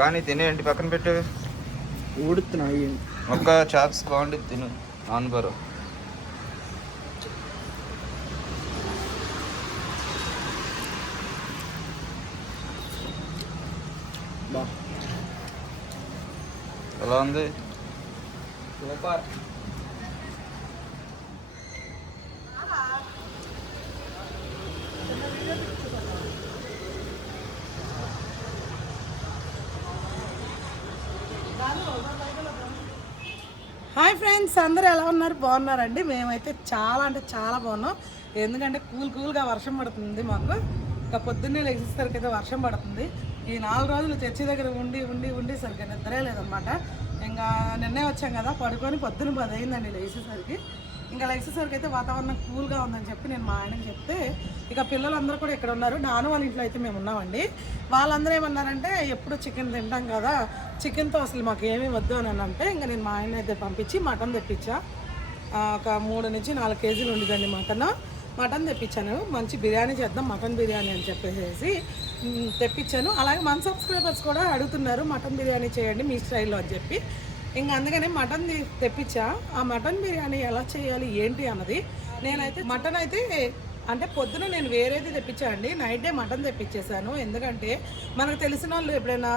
కానీ తినేయండి, పక్కన పెట్టు. ఊడుతున్నాయి ఒక్క చాప్స్ బాగుంటుంది, తిను. నాన్ బరో ఎలా ఉంది? సూపర్. హాయ్ ఫ్రెండ్స్, అందరూ ఎలా ఉన్నారు? బాగున్నారండి? మేమైతే చాలా అంటే చాలా బాగున్నాం. ఎందుకంటే కూల్గా వర్షం పడుతుంది మాకు. ఇంకా పొద్దున్నే లేచేసరికి అయితే వర్షం పడుతుంది. ఈ 4 రోజులు చర్చి దగ్గర ఉండి సరిగ్గా నిద్రే లేదనమాట. ఇంకా నిన్నే వచ్చాం కదా, పడుకొని పొద్దున్న 10 అయిందండి లేచేసరికి. ఇంకా లేచేసరికి అయితే వాతావరణం కూల్గా ఉందని చెప్పి నేను మా ఆయనకి చెప్తే, ఇక పిల్లలందరూ కూడా ఇక్కడ ఉన్నారు. నాన్న వాళ్ళ ఇంట్లో అయితే మేము ఉన్నామండి. వాళ్ళందరూ ఏమన్నారంటే, ఎప్పుడు చికెన్ తింటాం కదా, చికెన్తో అసలు మాకు ఏమీ వద్దు అని అంటే, ఇంకా నేను మా ఆయన అయితే పంపించి మటన్ తెప్పించా. ఒక 3 నుంచి 4 కేజీలు ఉండిదండి మటన్ తెప్పించాను. మంచి బిర్యానీ చేద్దాం, మటన్ బిర్యానీ అని చెప్పేసి తెప్పించాను. అలాగే మన సబ్స్క్రైబర్స్ కూడా అడుగుతున్నారు, మటన్ బిర్యానీ చేయండి మీ స్టైల్లో అని చెప్పి. ఇంకా అందుకని మటన్ తెప్పించా. ఆ మటన్ బిర్యానీ ఎలా చేయాలి ఏంటి అన్నది నేనైతే మటన్ అయితే అంటే పొద్దున నేను వేరేది తెప్పించా అండి. నైట్ డే మటన్ తెప్పించేసాను. ఎందుకంటే మనకు తెలిసిన వాళ్ళు ఎప్పుడైనా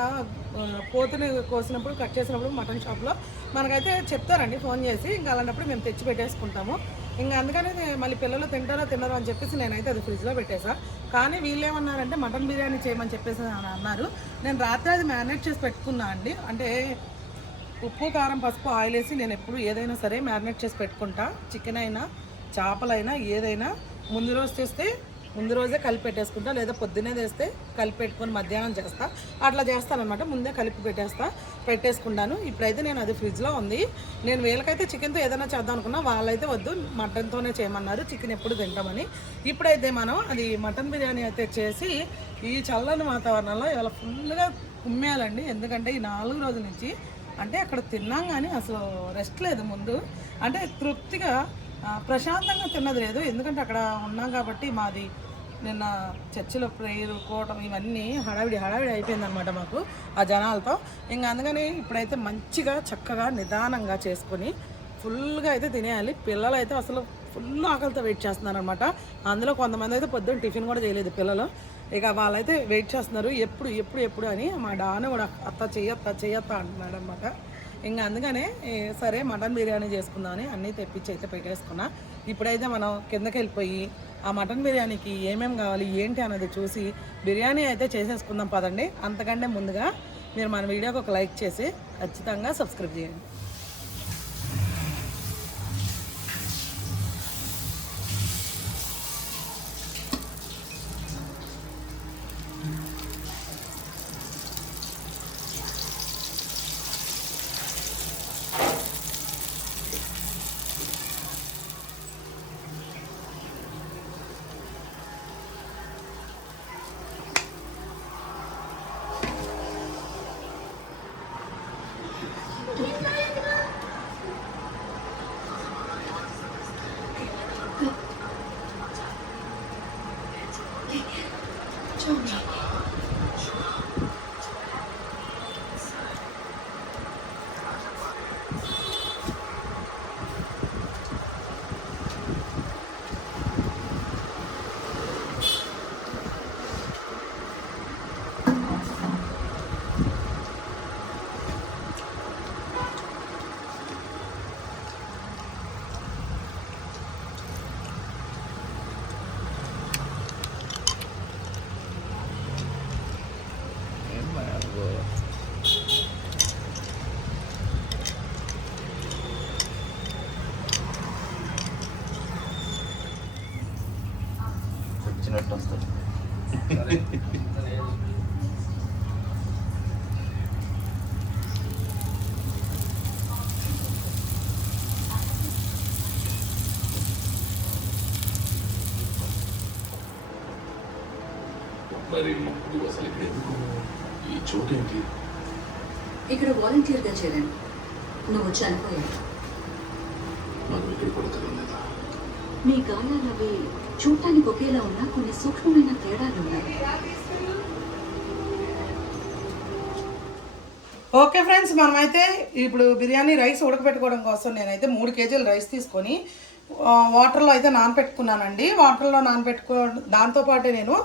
పోతుని కోసినప్పుడు, కట్ చేసినప్పుడు మటన్ షాప్లో మనకైతే చెప్తారండి ఫోన్ చేసి. ఇంకా అలాంటప్పుడు మేము తెచ్చి పెట్టేసుకుంటాము. ఇంకా అందుకని మళ్ళీ పిల్లలు తింటారో తినరో అని చెప్పేసి నేనైతే అది ఫ్రిడ్జ్లో పెట్టేసా. కానీ వీళ్ళు ఏమన్నారంటే మటన్ బిర్యానీ చేయమని చెప్పేసి అన్నారు. నేను రాత్రి అది మ్యారినేట్ చేసి పెట్టుకున్నా అండి. అంటే ఉప్పు, కారం, పసుపు, ఆయిల్ వేసి నేను ఎప్పుడు ఏదైనా సరే మ్యారినేట్ చేసి పెట్టుకుంటా. చికెన్ అయినా చేపలైనా ఏదైనా ముందు రోజు తెస్తే ముందు రోజే కలిపి పెట్టేసుకుంటా, లేదా పొద్దున్నే తెస్తే కలిపి పెట్టుకొని మధ్యాహ్నం చేస్తా. అట్లా చేస్తానమాట, ముందే కలిపి పెట్టేసుకుంటాను. ఇప్పుడైతే నేను అది ఫ్రిడ్జ్లో ఉంది. నేను వీళ్ళకైతే చికెన్తో ఏదైనా చేద్దాం అనుకున్నా, వాళ్ళైతే వద్దు మటన్తోనే చేయమన్నారు, చికెన్ ఎప్పుడు తింటామని. ఇప్పుడైతే మనం అది మటన్ బిర్యానీ అయితే చేసి ఈ చల్లని వాతావరణంలో ఇవాళ ఫుల్గా కుమ్మేయాలండి. ఎందుకంటే ఈ 4 రోజుల నుంచి అంటే అక్కడ తిన్నాం కానీ అసలు రెస్ట్ లేదు. ముందు అంటే తృప్తిగా ప్రశాంతంగా తిన్నది లేదు. ఎందుకంటే అక్కడ ఉన్నాం కాబట్టి మాది నిన్న చర్చిలో ప్రేయర్ కోవటం ఇవన్నీ హడావిడి అయిపోయిందనమాట మాకు ఆ జనాలతో. ఇంకా అందుకని ఇప్పుడైతే మంచిగా చక్కగా నిదానంగా చేసుకొని ఫుల్గా అయితే తినేయాలి. పిల్లలు అయితే అసలు ఫుల్ ఆకలితో వెయిట్ చేస్తున్నారు అనమాట. అందులో కొంతమంది అయితే పొద్దున్న టిఫిన్ కూడా చేయలేదు పిల్లలు. ఇక వాళ్ళైతే వెయిట్ చేస్తున్నారు, ఎప్పుడు అని. మా డాను కూడా అత్త చెయ్యత్తా అంటున్నాడు అనమాట. ఇంకా అందుకనే సరే మటన్ బిర్యానీ చేసుకుందామని అన్నీ తెప్పించి అయితే పెట్టేసుకున్నా. ఇప్పుడైతే మనం కిందకి వెళ్ళిపోయి ఆ మటన్ బిర్యానీకి ఏమేమి కావాలి ఏంటి అన్నది చూసి బిర్యానీ అయితే చేసేసుకుందాం పదండి. అంతకంటే ముందుగా మీరు మన వీడియోకి ఒక లైక్ చేసి ఖచ్చితంగా సబ్స్క్రైబ్ చేయండి. వచ్చినట్టు వస్తుంది. మరి నువ్వు అసలు ఇక్కడ ఎందుకు? ఈ చోటు ఏంటి? ఇక్కడ వాలంటీర్గా చేరాను. నువ్వు చనిపోయావు. మనం ఇక్కడ కూడా కలవలేదా? మీ గాయాలు అవి చూడటానికి ఒకేలా ఉన్నా కొన్ని సూక్ష్మమైన తేడాలు ఉన్నాయి. ఓకే ఫ్రెండ్స్, మనమైతే ఇప్పుడు బిర్యానీ రైస్ ఉడకబెట్టుకోవడం కోసం నేనైతే 3 కేజీల రైస్ తీసుకొని వాటర్లో అయితే నానబెట్టుకున్నానండి. వాటర్లో దాంతోపాటే నేను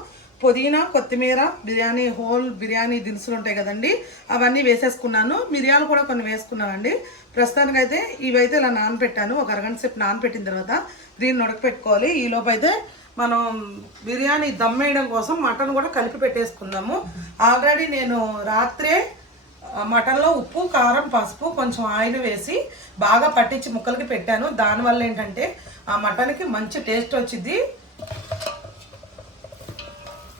పుదీనా, కొత్తిమీర, బిర్యానీ దినుసులు ఉంటాయి కదండి, అవన్నీ వేసేసుకున్నాను. మిరియాలు కూడా కొన్ని వేసుకున్నానండి. ప్రస్తుతానికైతే ఇవైతే ఇలా నానబెట్టాను. ఒక అరగంట సేపు నానబెట్టిన తర్వాత దీన్ని ఉడకపెట్టుకోవాలి. ఈలోపు అయితే మనం బిర్యానీ దమ్ వేయడం కోసం మటన్ కూడా కలిపి పెట్టేసుకుందాము. ఆల్రెడీ నేను రాత్రే మటన్లో ఉప్పు, కారం, పసుపు, కొంచెం ఆయిల్ వేసి బాగా పట్టించి ముక్కలకి పెట్టాను. దానివల్ల ఏంటంటే ఆ మటన్కి మంచి టేస్ట్ వచ్చింది.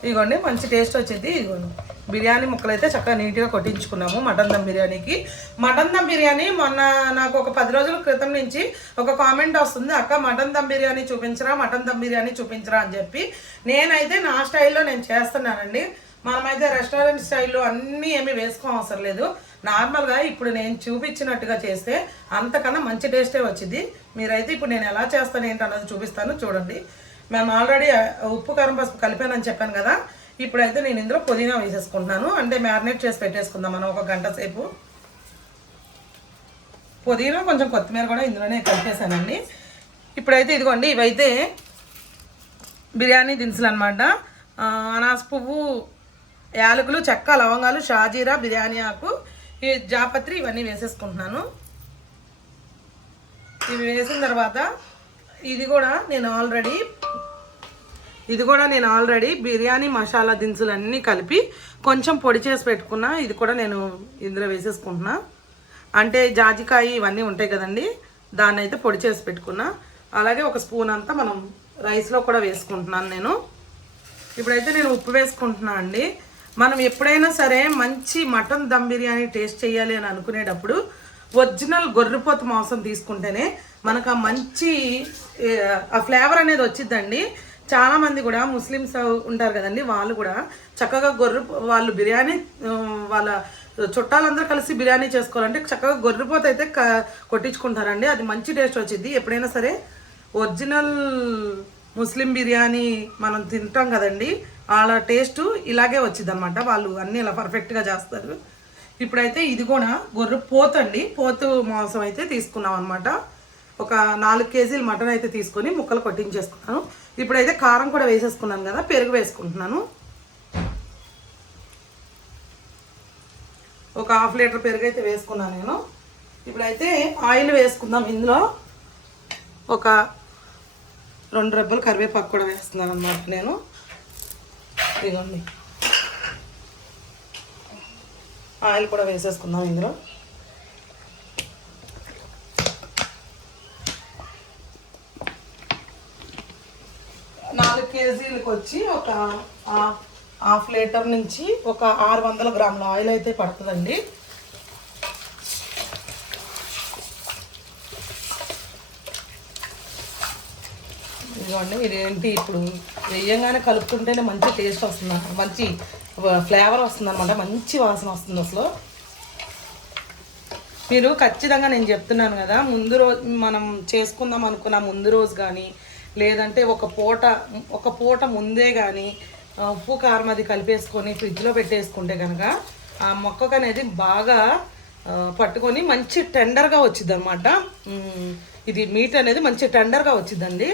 ఇదిగోండి, మంచి టేస్ట్ వచ్చింది. ఇదిగోండి, బిర్యానీ ముక్కలు అయితే చక్కగా నీట్గా కొట్టించుకున్నాము మటన్ దమ్ బిర్యానీకి. మటన్ దమ్ బిర్యానీ మొన్న నాకు ఒక 10 రోజుల క్రితం నుంచి ఒక కామెంట్ వస్తుంది, అక్క మటన్ దమ్ బిర్యానీ చూపించరా అని చెప్పి. నేనైతే నా స్టైల్లో నేను చేస్తున్నానండి. మనమైతే రెస్టారెంట్ స్టైల్లో అన్నీ ఏమీ వేసుకో అవసరం లేదు. నార్మల్గా ఇప్పుడు నేను చూపించినట్టుగా చేస్తే అంతకన్నా మంచి టేస్టే వచ్చింది. మీరైతే ఇప్పుడు నేను ఎలా చేస్తాను ఏంటన్నది చూపిస్తాను, చూడండి. మేము ఆల్రెడీ ఉప్పు, కారం, పసుపు కలిపానని చెప్పాను కదా. ఇప్పుడైతే నేను ఇందులో పుదీనా వేసేసుకుంటున్నాను. అంటే మ్యారినేట్ చేసి పెట్టేసుకుందాం మనం ఒక గంట సేపు. పుదీనా, కొంచెం కొత్తిమీర కూడా ఇందులోనే కలిపేసానండి. ఇప్పుడైతే ఇదిగోండి, ఇవైతే బిర్యానీ దినుసులు అనమాట. అనాస పువ్వు, యాలకులు, చెక్క, లవంగాలు, షాజీరా, బిర్యానీ ఆకు, ఈ జాపత్రి, ఇవన్నీ వేసేసుకుంటున్నాను. ఇవి వేసిన తర్వాత ఇది కూడా నేను ఆల్రెడీ బిర్యానీ మసాలా దినుసులు అన్నీ కలిపి కొంచెం పొడి చేసి పెట్టుకున్నా. ఇది కూడా నేను ఇందులో వేసేసుకుంటున్నా. అంటే జాజికాయ ఇవన్నీ ఉంటాయి కదండి, దాన్ని అయితే పొడి చేసి పెట్టుకున్నా. అలాగే ఒక స్పూన్ అంతా మనం రైస్లో కూడా వేసుకుంటున్నాను నేను. ఇప్పుడైతే నేను ఉప్పు వేసుకుంటున్నా అండి. మనం ఎప్పుడైనా సరే మంచి మటన్ దమ్ బిర్యానీ టేస్ట్ చేయాలి అని అనుకునేటప్పుడు ఒరిజినల్ గొర్రెపోతు మాంసం తీసుకుంటేనే మనకు ఆ మంచి ఆ ఫ్లేవర్ అనేది వచ్చిద్దండి. చాలామంది కూడా ముస్లిమ్స్ ఉంటారు కదండి, వాళ్ళు కూడా చక్కగా వాళ్ళు బిర్యానీ వాళ్ళ చుట్టాలందరూ కలిసి బిర్యానీ చేసుకోవాలంటే చక్కగా గొర్రెపోతు అయితే కొట్టించుకుంటారండి. అది మంచి టేస్ట్ వచ్చింది. ఎప్పుడైనా సరే ఒరిజినల్ ముస్లిం బిర్యానీ మనం తింటాం కదండి, వాళ్ళ టేస్ట్ ఇలాగే వచ్చింది అనమాట. వాళ్ళు అన్నీ ఇలా పర్ఫెక్ట్గా చేస్తారు. ఇప్పుడైతే ఇది కూడా పోతు మాంసం అయితే తీసుకున్నాం అనమాట. ఒక 4 కేజీలు మటన్ అయితే తీసుకొని ముక్కలు కొట్టించేసుకున్నాను. ఇప్పుడైతే కారం కూడా వేసేసుకున్నాను కదా, పెరుగు వేసుకుంటున్నాను. ఒక 1/2 లీటర్ పెరుగు అయితే వేసుకున్నాను నేను. ఇప్పుడైతే ఆయిల్ వేసుకుందాం. ఇందులో ఒక 2 రెబ్బలు కరివేపాకు కూడా వేస్తున్నాను అన్నమాట నేను. ఇదిగోండి, ఆయిల్ కూడా వేసేసుకుందాం ఇందులో. కేజీలకు వచ్చి ఒక 1/2 లీటర్ నుంచి ఒక 600 గ్రాముల ఆయిల్ అయితే పడుతుందండి. ఇదిగోండి, ఇదేంటి ఇప్పుడు వేయంగానే కలుపుతుంటేనే మంచి టేస్ట్ వస్తుంది, మంచి ఫ్లేవర్ వస్తుంది అనమాట, మంచి వాసన వస్తుంది అసలు. మీరు ఖచ్చితంగా నేను చెప్తున్నాను కదా, ముందు రోజు మనం చేసుకుందాం అనుకున్న ముందు రోజు కానీ లేదంటే ఒక పూట ముందే కానీ ఉప్పు కారం అది కలిపేసుకొని ఫ్రిడ్జ్లో పెట్టేసుకుంటే కనుక ఆ మొక్కకు అనేది బాగా పట్టుకొని మంచి టెండర్గా వచ్చింది అనమాట. ఇది మీట్ అనేది మంచి టెండర్గా వచ్చిందండి.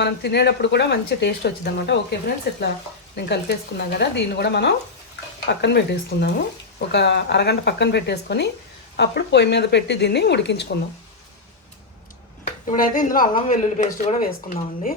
మనం తినేటప్పుడు కూడా మంచి టేస్ట్ వచ్చింది అనమాట. ఓకే ఫ్రెండ్స్, ఇట్లా నేను కలిపేసుకున్నాం కదా, దీన్ని కూడా మనం పక్కన పెట్టేసుకుందాము. ఒక అరగంట పక్కన పెట్టేసుకొని అప్పుడు పొయ్యి మీద పెట్టి దీన్ని ఉడికించుకుందాం. ఇప్పుడైతే ఇందులో అల్లం వెల్లుల్లి పేస్ట్ కూడా వేసుకుందామండి.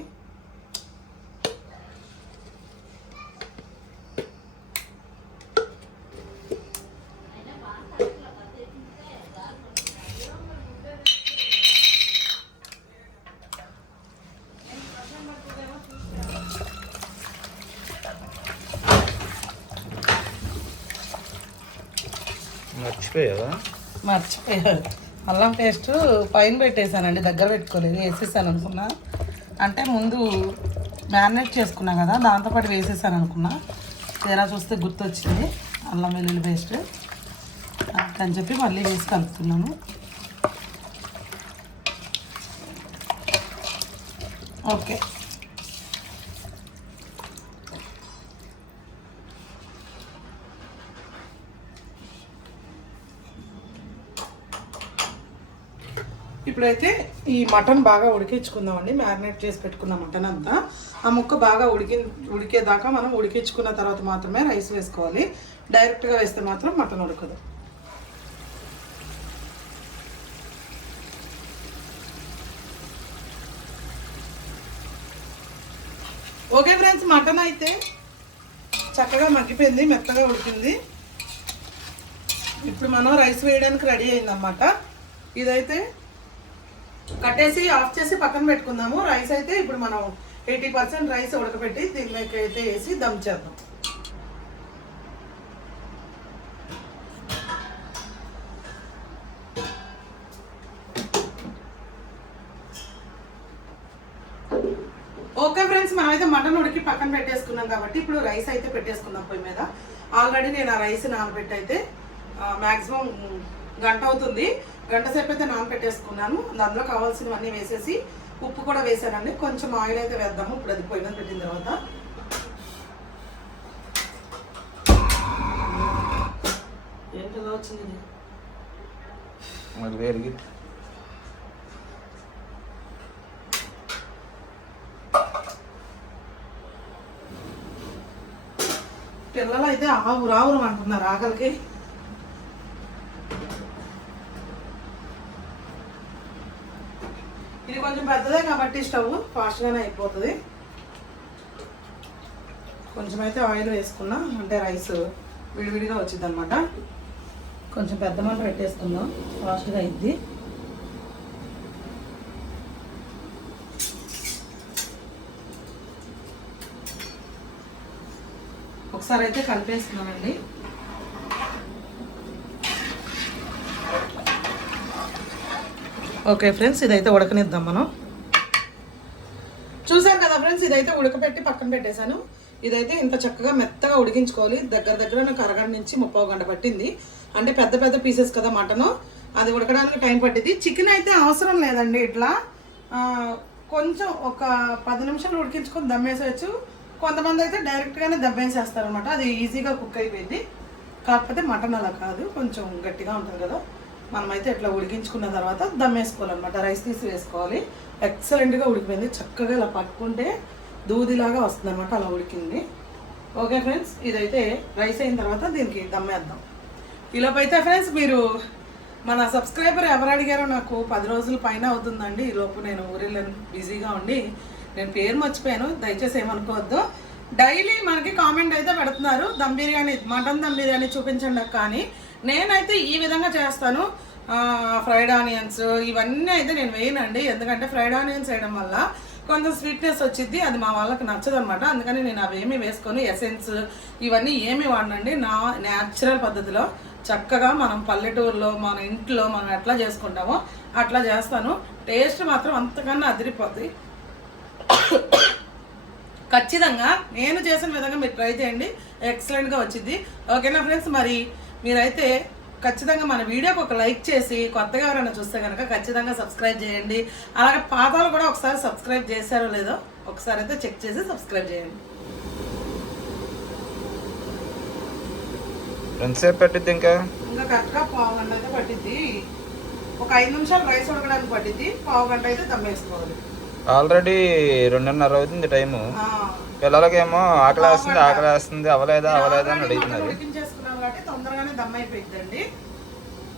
మర్చిపోయారు అల్లం పేస్ట్ పైన పెట్టేశానండి, దగ్గర పెట్టుకోలేదు, వేసేసాను అనుకున్నా. అంటే ముందు మ్యారినేట్ చేసుకున్నా కదా, దాంతోపాటు వేసేసాను అనుకున్నా. తీరా చూస్తే గుర్తొచ్చింది అల్లం వెల్లుల్లి పేస్ట్ అని చెప్పి మళ్ళీ వేసి కలుపుతున్నాను. ఓకే, ఇప్పుడైతే ఈ మటన్ బాగా ఉడికించుకుందామండి. మ్యారినేట్ చేసి పెట్టుకున్న మటన్ అంతా ఆ ముక్క బాగా ఉడికేదాకా మనం ఉడికించుకున్న తర్వాత మాత్రమే రైస్ వేసుకోవాలి. డైరెక్ట్గా వేస్తే మాత్రం మటన్ ఉడకదు. ఓకే ఫ్రెండ్స్, మటన్ అయితే చక్కగా మగ్గిపోయింది, మెత్తగా ఉడికింది. ఇప్పుడు మనం రైస్ వేయడానికి రెడీ అయిందన్నమాట. ఇదైతే కట్టేసి ఆఫ్ చేసి పక్కన పెట్టుకుందాము. రైస్ అయితే ఇప్పుడు మనం 80% రైస్ ఉడకబెట్టి దీనిలోకి అయితే వేసి దమ్ చేద్దాం. ఓకే ఫ్రెండ్స్, మనమైతే మటన్ ఉడికి పక్కన పెట్టేసుకున్నాం కాబట్టి ఇప్పుడు రైస్ అయితే పెట్టేసుకున్నాం పొయ్యి మీద. ఆల్రెడీ నేను ఆ రైస్ నానబెట్టి అయితే మ్యాక్సిమం గంట అవుతుంది. గంట సేపు అయితే నానబెట్టేసుకున్నాను. అందులో కావాల్సినవన్నీ వేసేసి ఉప్పు కూడా వేసానండి. కొంచెం ఆయిల్ అయితే వేద్దాము ఇప్పుడు అది పొయ్యి మీద పెట్టిన తర్వాత. ఏంటో వచ్చింది మరి వేడికి పిల్లలు అయితే ఆవురావురం అంటున్నారు ఆకలికి. ఇది కొంచెం పెద్దదే కాబట్టి స్టవ్ ఫాస్ట్గానే అయిపోతుంది. కొంచెం అయితే ఆయిల్ వేసుకున్నా అంటే రైస్ విడివిడిగా వచ్చింది అనమాట. కొంచెం పెద్ద మంట పెట్టేసుకుందాం, ఫాస్ట్గా అయింది. ఒకసారి అయితే కలిపేసుకున్నామండి. ఓకే ఫ్రెండ్స్, ఇదైతే ఉడకనిద్దాం మనం. చూసారు కదా ఫ్రెండ్స్, ఇదైతే ఉడకపెట్టి పక్కన పెట్టేశాను. ఇదైతే ఇంత చక్కగా మెత్తగా ఉడికించుకోవాలి. దగ్గర నాకు అరగంట నుంచి 30 గంట పట్టింది. అంటే పెద్ద పెద్ద పీసెస్ కదా మటను, అది ఉడకడానికి టైం పట్టింది. చికెన్ అయితే అవసరం లేదండి. ఇట్లా కొంచెం ఒక 10 నిమిషాలు ఉడికించుకొని దమ్మేసేయచ్చు. కొంతమంది అయితే డైరెక్ట్గానే దబ్బేసేస్తారనమాట. అది ఈజీగా కుక్ అయిపోయింది. కాకపోతే మటన్ అలా కాదు, కొంచెం గట్టిగా ఉంటుంది కదా. మనమైతే ఇట్లా ఉడికించుకున్న తర్వాత దమ్మేసుకోవాలన్నమాట. రైస్ తీసి వేసుకోవాలి. ఎక్సలెంట్గా ఉడికిపోయింది. చక్కగా ఇలా పట్టుకుంటే దూదిలాగా వస్తుంది అనమాట, అలా ఉడికింది. ఓకే ఫ్రెండ్స్, ఇదైతే రైస్ అయిన తర్వాత దీనికి దమ్మేద్దాం. ఈలోపైతే ఫ్రెండ్స్ మీరు మన సబ్స్క్రైబర్ ఎవరు అడిగారో నాకు 10 రోజుల పైన అవుతుందండి. ఈలోపు నేను ఊరిలో బిజీగా ఉండి నేను పేరు మర్చిపోయాను, దయచేసి ఏమనుకోవద్దు. డైలీ మనకి కామెంట్ అయితే పెడుతున్నారు, దమ్ బిర్యానీ, మటన్ దమ్ బిర్యానీ చూపించండి కానీ నేనైతే ఈ విధంగా చేస్తాను. ఫ్రైడ్ ఆనియన్స్ ఇవన్నీ అయితే నేను వేయనండి. ఎందుకంటే ఫ్రైడ్ ఆనియన్స్ వేయడం వల్ల కొంచెం స్వీట్నెస్ వచ్చింది, అది మా వాళ్ళకి నచ్చదు అనమాట. అందుకని నేను అవేమీ వేసుకొని ఎసెన్స్ ఇవన్నీ ఏమీ వాడనండి. నా న్యాచురల్ పద్ధతిలో చక్కగా మనం పల్లెటూరులో మన ఇంట్లో మనం ఎట్లా చేసుకుంటామో అట్లా చేస్తాను. టేస్ట్ మాత్రం అంతకన్నా అదిరిపోతుంది. ఖచ్చితంగా నేను చేసిన విధంగా మీరు ట్రై చేయండి, ఎక్సలెంట్గా వచ్చింది. ఓకేనా ఫ్రెండ్స్, మరి మీరైతే ఖచ్చితంగా మన వీడియోకి ఒక లైక్ చేసి కొత్తగా ఎవరైనా చూస్తే కనుక ఖచ్చితంగా సబ్స్క్రైబ్ చేయండి. అలాగే పాతాలు కూడా ఒకసారి సబ్స్క్రైబ్ చేశారో లేదో ఒకసారి అయితే చెక్ చేసి సబ్స్క్రైబ్ చేయండి. ఎంతసేపు పట్టిద్ది? ఇంకా కరెక్ట్గా 1/2 గంట అయితే పట్టిద్ది. ఒక 5 నిమిషాలు రైస్ ఉడకడానికి పట్టిద్ది. 1/2 గంట అయితే దమ్మేసుకోవాలి. ఆల్రెడీ 2:30 అవుతుంది టైము. పిల్లలకేమో ఆకలి వేస్తుంది అవ్వలేదా అని అడుగుతున్నారు. ఉడికించేసుకున్నాం కాబట్టి తొందరగానే దమ్ అయిపోయిందండి.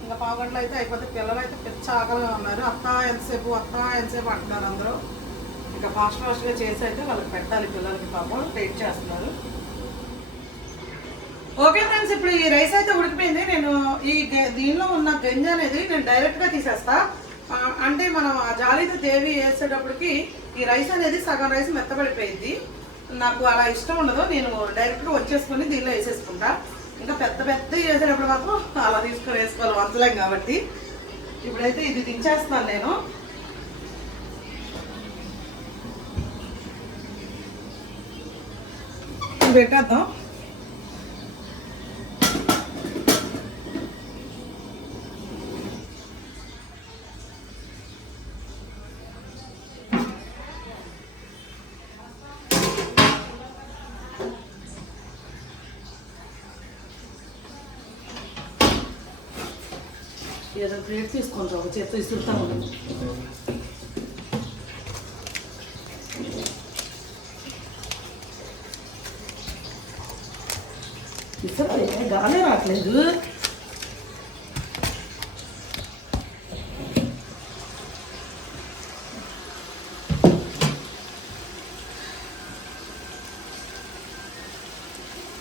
ఇంకా 1/2 గంటలు అయితే అయిపోతే పిల్లలు అయితే పిచ్చ ఆకలిగా ఉన్నారు. అత్త ఎంతసేపు అంటున్నారు అందరూ. ఇంకా ఫాస్ట్గా చేసి అయితే వాళ్ళకి పెట్టాలి. పిల్లలకి పాపం వెయిట్ చేస్తున్నారు. ఓకే ఫ్రెండ్స్, ఇప్పుడు ఈ రైస్ అయితే ఉడికిపోయింది. నేను దీనిలో ఉన్న గంజ అనేది నేను డైరెక్ట్గా తీసేస్తా. అంటే మనం ఆ జాలీతో దేవి వేసేటప్పటికి ఈ రైస్ అనేది సగం రైస్ మెత్తబడిపోయింది. నాకు అలా ఇష్టం ఉండదు. నేను డైరెక్ట్గా వచ్చేసుకొని దీనిలో వేసేసుకుంటా. ఇంకా పెద్ద వేసేటప్పుడు మాత్రం అలా తీసుకొని వేసుకోవాలి, వంచలేం కాబట్టి. ఇప్పుడైతే ఇది దించేస్తున్నాను నేను. పెట్టేద్దాం. ఏదో ప్లేట్ తీసుకుంటా ఒక చేత్తో ఇస్తుంటాను. ఇసరే గాలే రావట్లేదు.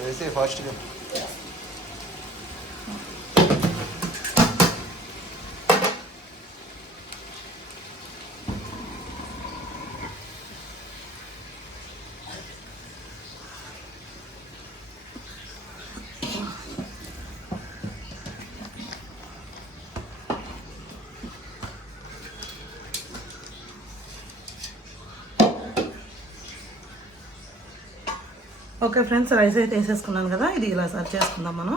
వేసి ఫాస్ట్గా. ఓకే ఫ్రెండ్స్, రైస్ అయితే వేసేసుకున్నాను కదా, ఇది ఇలా సర్వ్ చేసుకుందాం మనం.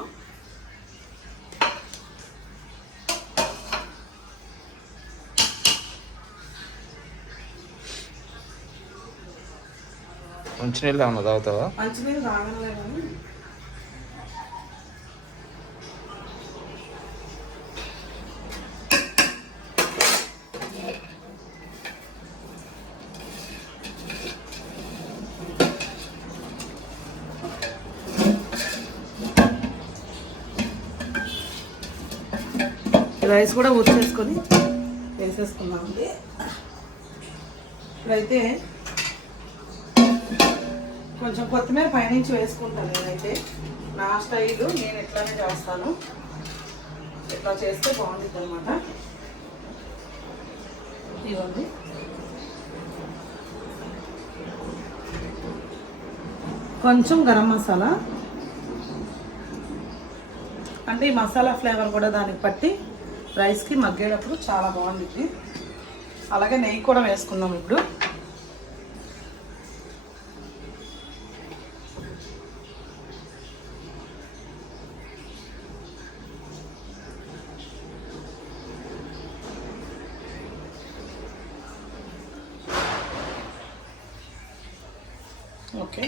మంచినీళ్ళు ఏమన్నా తాగుతావా? మంచినీళ్ళు తాగలే కానీ రైస్ కూడా ఊడ్చేసుకొని వేసేసుకున్నామండి. ఇప్పుడైతే కొంచెం కొత్తిమీర పైనుంచి వేసుకుంటాను. నేనైతే నా స్టైల్ నేను ఎట్లానే చేస్తాను, ఇట్లా చేస్తే బాగుంటుంది అనమాట. ఇవ్వండి. కొంచెం గరం మసాలా, అంటే ఈ మసాలా ఫ్లేవర్ కూడా దానికి పట్టి రైస్కి మగ్గేటప్పుడు చాలా బాగుంటుంది. అలాగే నెయ్యి కూడా వేసుకుందాం ఇప్పుడు. ఓకే,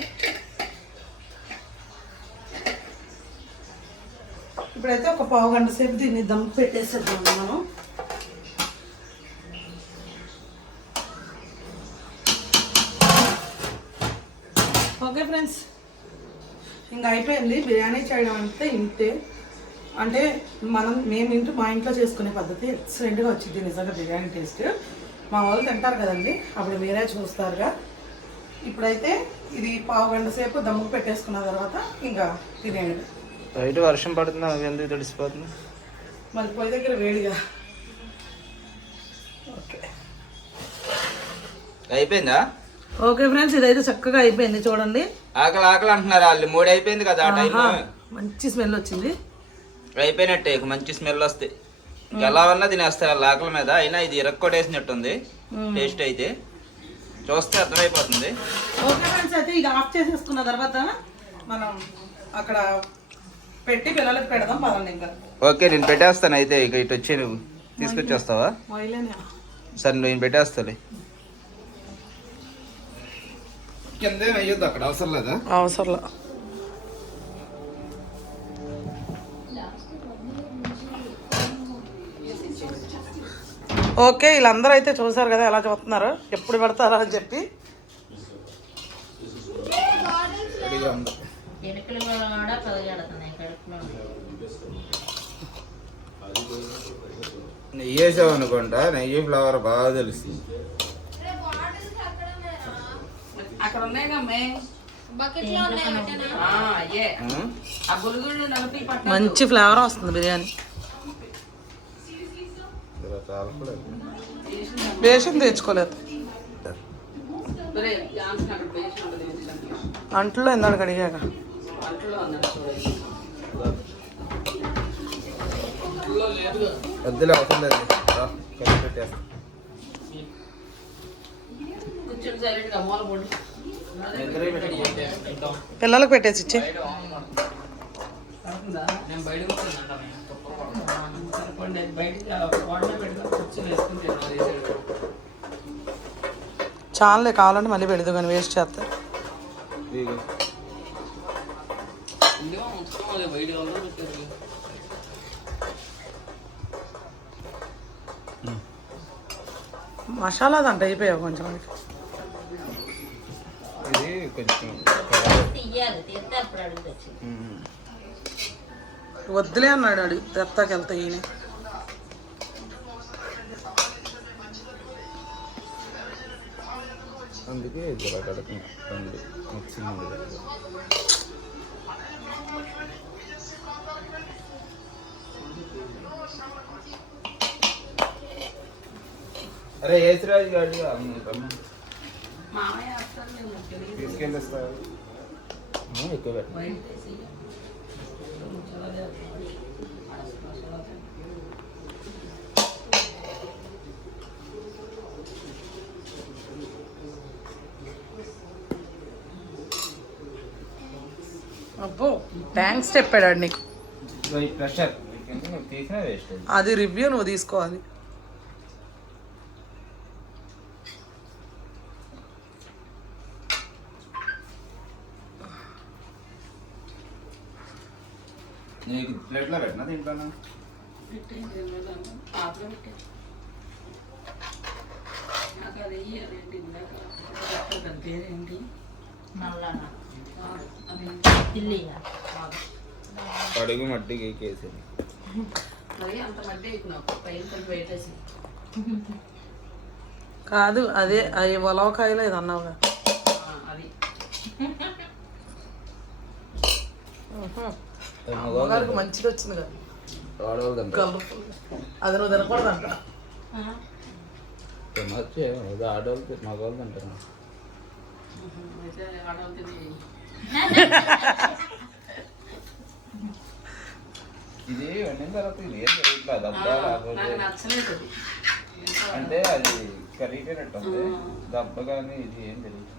ఇప్పుడైతే ఒక పావు గంట సేపు దీన్ని దమ్ పెట్టేసేద్దాం మనం. ఓకే ఫ్రెండ్స్, ఇంకా అయిపోయింది. బిర్యానీ చేయడం అంటే ఇంతే. అంటే మా ఇంట్లో చేసుకునే పద్ధతి ఎక్సలెంట్గా వచ్చింది నిజంగా బిర్యానీ టేస్ట్. మా వాళ్ళు తింటారు కదండి, అప్పుడు మీరే చూస్తారుగా. ఇప్పుడైతే ఇది పావు గంట సేపు దమ్ముకు పెట్టేసుకున్న తర్వాత ఇంకా బిర్యానీ. బయట వర్షం పడుతుంది, అవి ఎందుకు తడిసిపోతుంది? మరి పొయ్యి దగ్గర వేడిగా. ఓకే, అయిపోయిందా? ఓకే ఫ్రెండ్స్, ఇదైతే చక్కగా అయిపోయింది చూడండి. ఆకలి ఆకలి అంటున్నారు వాళ్ళు. 3 అయిపోయింది కదా ఆ టైం. మంచి స్మెల్ వచ్చింది. అయిపోయినట్టే, మంచి స్మెల్ వస్తాయి. ఎలా ఉన్నా తినేస్తారు వాళ్ళ ఆకలి మీద. అయినా ఇది ఇరక్కొట్టేసినట్టుంది టేస్ట్ అయితే, చూస్తే అర్థమైపోతుంది. ఓకే ఫ్రెండ్స్, అయితే ఇది ఆఫ్ చేసేసుకున్న తర్వాత మనం అక్కడ పెట్టి పిల్లలకి పెడదాం పదండి. ఇంకా ఓకే, నేను పెట్టేస్తాను. అయితే ఇక ఇటు వచ్చి నువ్వు తీసుకొచ్చేస్తావా? సరే, నేను పెట్టేస్తాను. కింద అయ్యొద్దు, అక్కడ అవసరం లేదా? అవసరంలా. ఓకే, వీళ్ళందరూ అయితే చూసారు కదా ఎలా చూస్తున్నారు, ఎప్పుడు పెడతారా అని చెప్పి. నెయ్యి వేసావు అనుకుంటా, నెయ్యి ఫ్లేవర్ బాగా తెలుస్తుంది. అక్కడ మంచి ఫ్లేవర్ వస్తుంది బిర్యానీ. బేషన్ తెచ్చుకోలేదు, అంట్లో ఎందాడు కడిగాక. వద్దులే, అవసరం లేదు. పెట్టేస్తా. పిల్లలకు పెట్టేసి ఇచ్చే. చాలే, కావాలంటే మళ్ళీ పెడదు కానీ వేస్ట్ చేస్తారు. మసాలా దంట అయిపోయావు కొంచెం మనకి. ఇది కొంచెం వద్దులే అన్నాడు అడి తెత్తాకెళ్తా ఈయన. అందుకే ఇది కడుతుంది మిక్సింగ్. అరే ఏసరాజు గాడి తీసుకెళ్ళిస్తారు ఎక్కువ పెట్ట. అబ్బో థ్యాంక్స్ చెప్పాడు నీకు. ప్రెషర్ తీసినా వేస్ట్. అది రివ్యూ నువ్వు తీసుకోవాలి. నీకు ప్లేట్లో పెట్టినా తింటానా? అడుగు మట్టికి కేసేది. కాదు అదే అవి ఉలవకాయలు ఇది అన్నావుగా. అమ్మగారికి మంచిగా వచ్చింది కదా కలర్ఫుల్. అది నువ్వు తినకూడదంట. తినొచ్చే ఆడవాళ్ళు మగవాళ్ళు తింటారు. ఇది వండిన తర్వాత ఇది ఏం జరుగుతుంది దబ్బా లేకపోతే అంటే అది కరిగిపోయినట్టు ఉంది దెబ్బ, కానీ ఇది ఏం జరుగుతుంది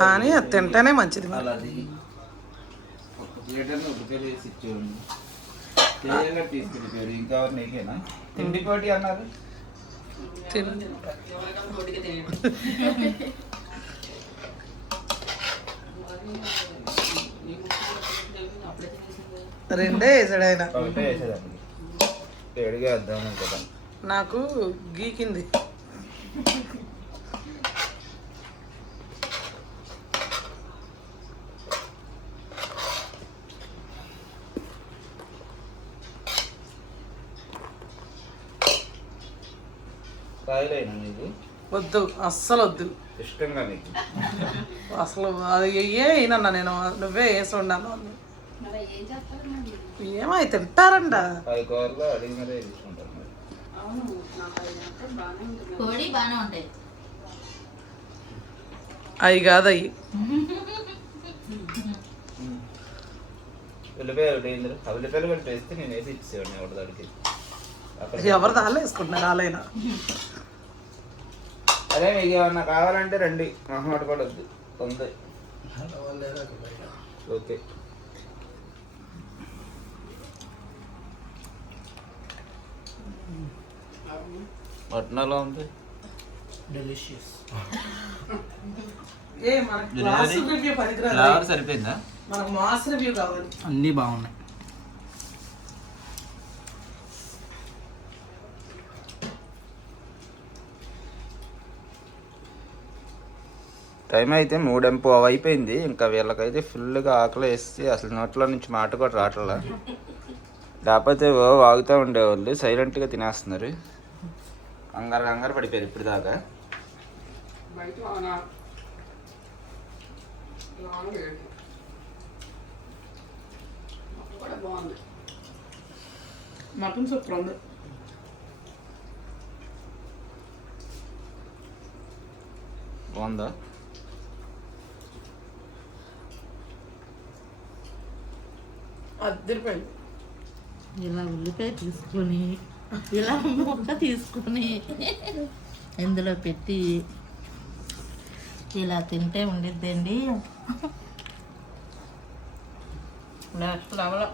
కానీ అది తింటేనే మంచిది. అలాది థియేటర్ని ఉడికలు వేసి ఇచ్చేవాడిని క్లియర్గా తీసుకెళ్ళిపోయాడు. ఇంకా నీకేనా తిండి పోటీ అన్నారు? రెండే వేసాడు ఆయన. ఒకటే వేసేదాన్ని ఏడుగా వేద్దాం కదా. నాకు గీకింది. కాయలైనా నీకు వద్దు అస్సలు వద్దు. ఇష్టంగా నీకు అసలు అది అయినా నేను నువ్వే వేసి ఉన్నాను. ఏమై తింటారంట. 5 కూరలు అడిగి మరీ తీసుకుంటారు. అవి కాదు అవి ఉల్లిపాయ ఒకటి ఇందులో ఉల్లిపాయలు కూడా వేస్తే నేను వేసి ఇచ్చేవాడిని ఎవరి దాడికి. ఎవరు దాళ్ళు వేసుకుంటున్నారు వాళ్ళైనా. అదే మీకు ఏమన్నా కావాలంటే రండి, మొహమాట పడద్దు ఉంది. ఓకే పట్నాలో ఉంది డెలిషియస్. ఫ్లేవర్ సరిపోయిందా? మనకు మాస్ రివ్యూ కావాలి. అన్నీ బాగున్నాయి. టైం అయితే 3:15 అయిపోయింది. ఇంకా వీళ్ళకైతే ఫుల్గా ఆకలి వేసి అసలు నోట్లో నుంచి మాట కూడా రావట్లా. లేకపోతే వాగుతూ ఉండేవాళ్ళు సైలెంట్గా తినేస్తున్నారు. కంగారు పడిపోయారు ఇప్పుడు దాకా. మటన్ సూపర్ ఉంది. బాగుందా? అద్దరిపోయింది. ఇలా ఉల్లిపాయ తీసుకొని ఇలా ముక్క తీసుకొని ఇందులో పెట్టి ఇలా తింటే ఉండిద్దండి నెక్స్ట్ లెవెల్.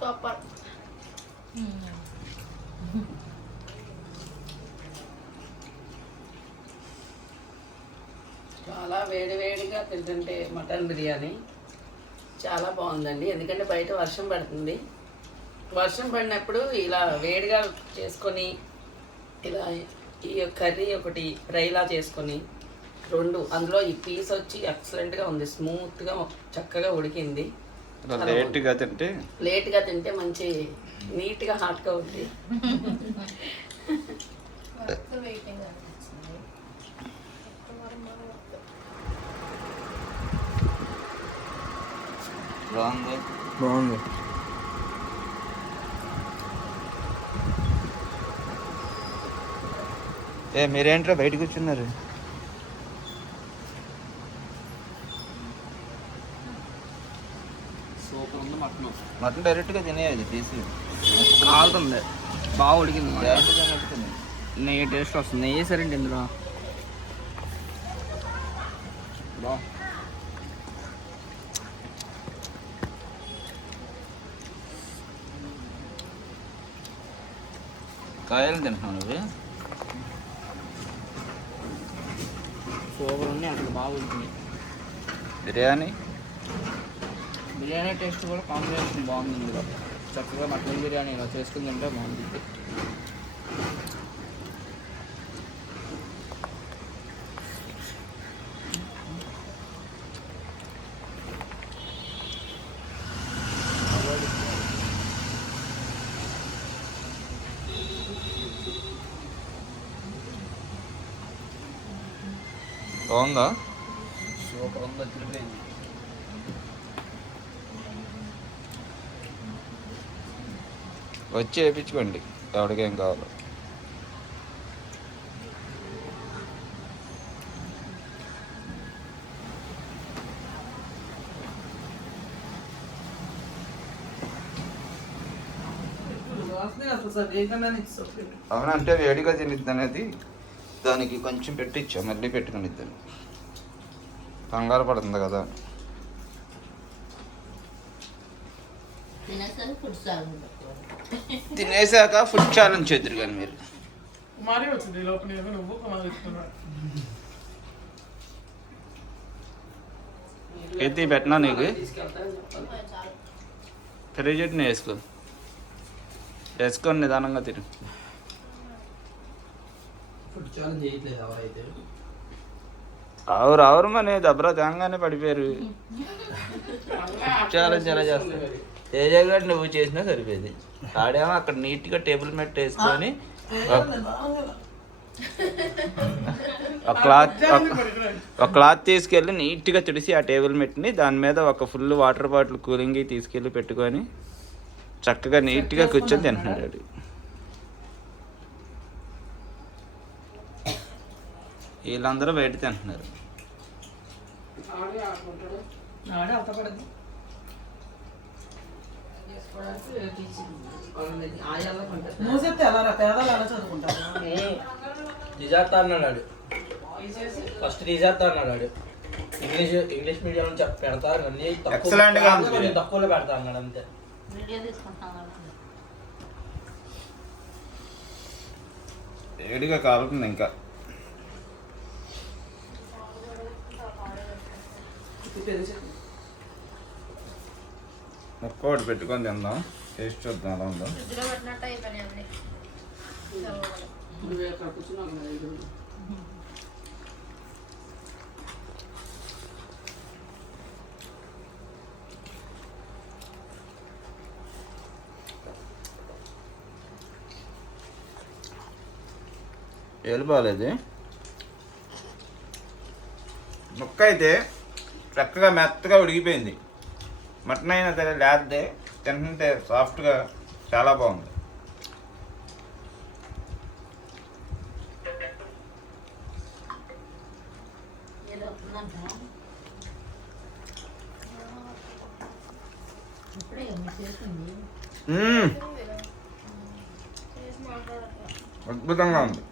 సూపర్. చాలా వేడివేడిగా తింటుంటే మటన్ బిర్యానీ చాలా బాగుందండి. ఎందుకంటే బయట వర్షం పడుతుంది. వర్షం పడినప్పుడు ఇలా వేడిగా చేసుకొని ఇలా ఈ కర్రీ ఒకటి ఫ్రైలా చేసుకొని రెండు అందులో ఈ పీస్ వచ్చి ఎక్సలెంట్గా ఉంది. స్మూత్గా చక్కగా ఉడికింది. లేట్గా తింటే మంచి నీట్గా హాట్గా ఉంది. బాగుంది. మీరేంట్రా బయట కూర్చున్నారు? సూపర్ ఉంది మటన్. మటన్ డైరెక్ట్గా తినేది తీసి కాలుతుంది, బాగా ఉడికింది. డైరెక్ట్గా పెట్టుకుని నెయ్యి టేస్ట్ వస్తుంది. నెయ్యి వేసారండి ఇందులో. కాయలు తింటున్నావు నువ్వు? సూపర్ ఉంది, అసలు బాగా ఉడికింది. బిర్యానీ బిర్యానీ టేస్ట్ కూడా కాంబినేషన్ బాగుంది. ఇందులో చక్కగా మటన్ బిర్యానీ ఇలా చేసుకుని తింటే బాగుంది. బాగుందా? సూపర్ ఉంది, తిరిగిపోయింది. వచ్చి వేయించుకోండి ఎవరికేం కావాలో. అవునంటే వేడిగా తినిద్ది అనేది దానికి కొంచెం పెట్టించా, మళ్ళీ పెట్టుకునిద్దాను. కంగారు పడుతుంది కదా. తినేసాక ఫుడ్ ఛాలెంజ్ చేద్దరు కానీ మీరు. మరీ వచ్చింది లోపల నువ్వు ఎత్తి పెట్టినా నీకు కర్రీ చట్నీ వేసుకొని నిదానంగా తిను. ఫుడ్ ఛాలెంజ్ చేయట్లేదు ఎవరైతే. ఆవురు మనే దబ్రా తేంగానే పడిపోయారు. ఛాలెంజ్ ఎలా చేస్తారు? తేజగాడు నువ్వు చేసినా సరిపోయేది. ఆడేమో అక్కడ నీట్గా టేబుల్ మెట్ వేసుకొని ఒక క్లాత్ తీసుకెళ్ళి నీట్గా తుడిసి ఆ టేబుల్ మెట్ని దాని మీద ఒక ఫుల్ వాటర్ బాటిల్ కూలింగ్ తీసుకెళ్ళి పెట్టుకొని చక్కగా నీట్గా కూర్చొని తింటున్నాడు వాడు. వీళ్ళందరూ బయట తింటున్నారు. మూసేస్తే ఎలా పేదలు ఎలా చదువుకుంటారు? తీసేస్తా అన్నాడు. ఫస్ట్ తీసేస్తా అన్నాడు. ఇంగ్లీష్ మీడియం పెడతా అన్ని తక్కువలో పెడతా అన్నాడు అంతే. వేడిగా కాలుతుంది ఇంకా. ముక్క ఒకటి పెట్టుకొని తిందాం, టేస్ట్ చూద్దాం ఎలా ఉందో. ఏలు బాగాలేదు. ముక్క అయితే చక్కగా మెత్తగా ఉడికిపోయింది. మటన్ అయినా సరే లేదే తింటుంటే సాఫ్ట్గా చాలా బాగుంది. అద్భుతంగా ఉంది.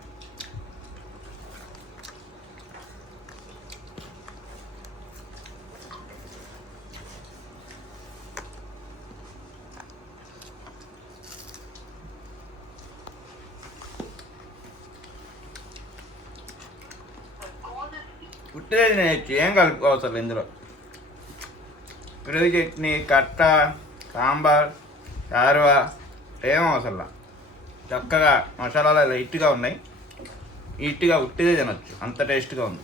పుట్టేది నేర్చు ఏం కలుపుకోవసరం ఇందులో. పెరుగు చట్నీ, కట్ట, సాంబార్, చారువ ఏం అవసరం. చక్కగా మసాలాలు లైట్గా ఉన్నాయి, నీట్గా ఉట్టిదే తినొచ్చు, అంత టేస్ట్గా ఉంది.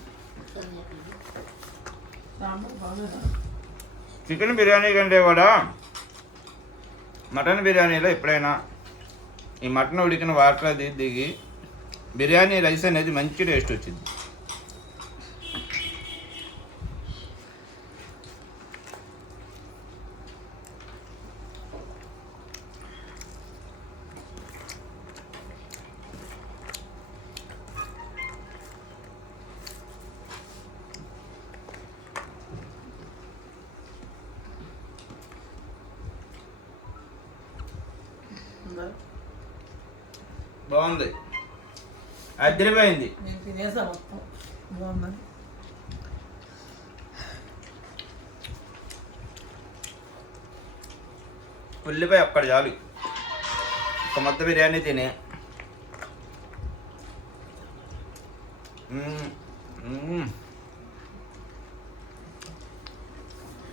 చికెన్ బిర్యానీ కంటే కూడా మటన్ బిర్యానీలో ఎప్పుడైనా ఈ మటన్ ఉడికిన వాటర్ అది దిగి బిర్యానీ రైస్ అనేది మంచి టేస్ట్ వచ్చింది. బాగుంది, అదిరిపోయింది. నేను తినేసా మొత్తం, బాగుందని. ఉల్లిపాయ ఒక్కటి చాలు, ఒక ముద్ద బిర్యానీ తినే.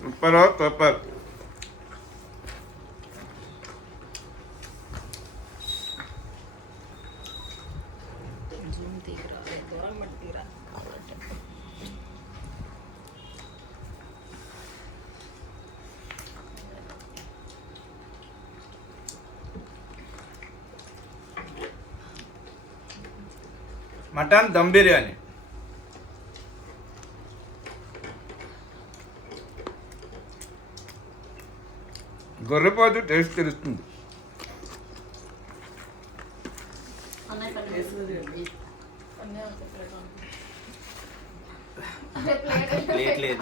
Super super. Mutton dum biryani గొర్రెపోతు టేస్ట్ తెలుస్తుంది. ప్లేట్ లేదు.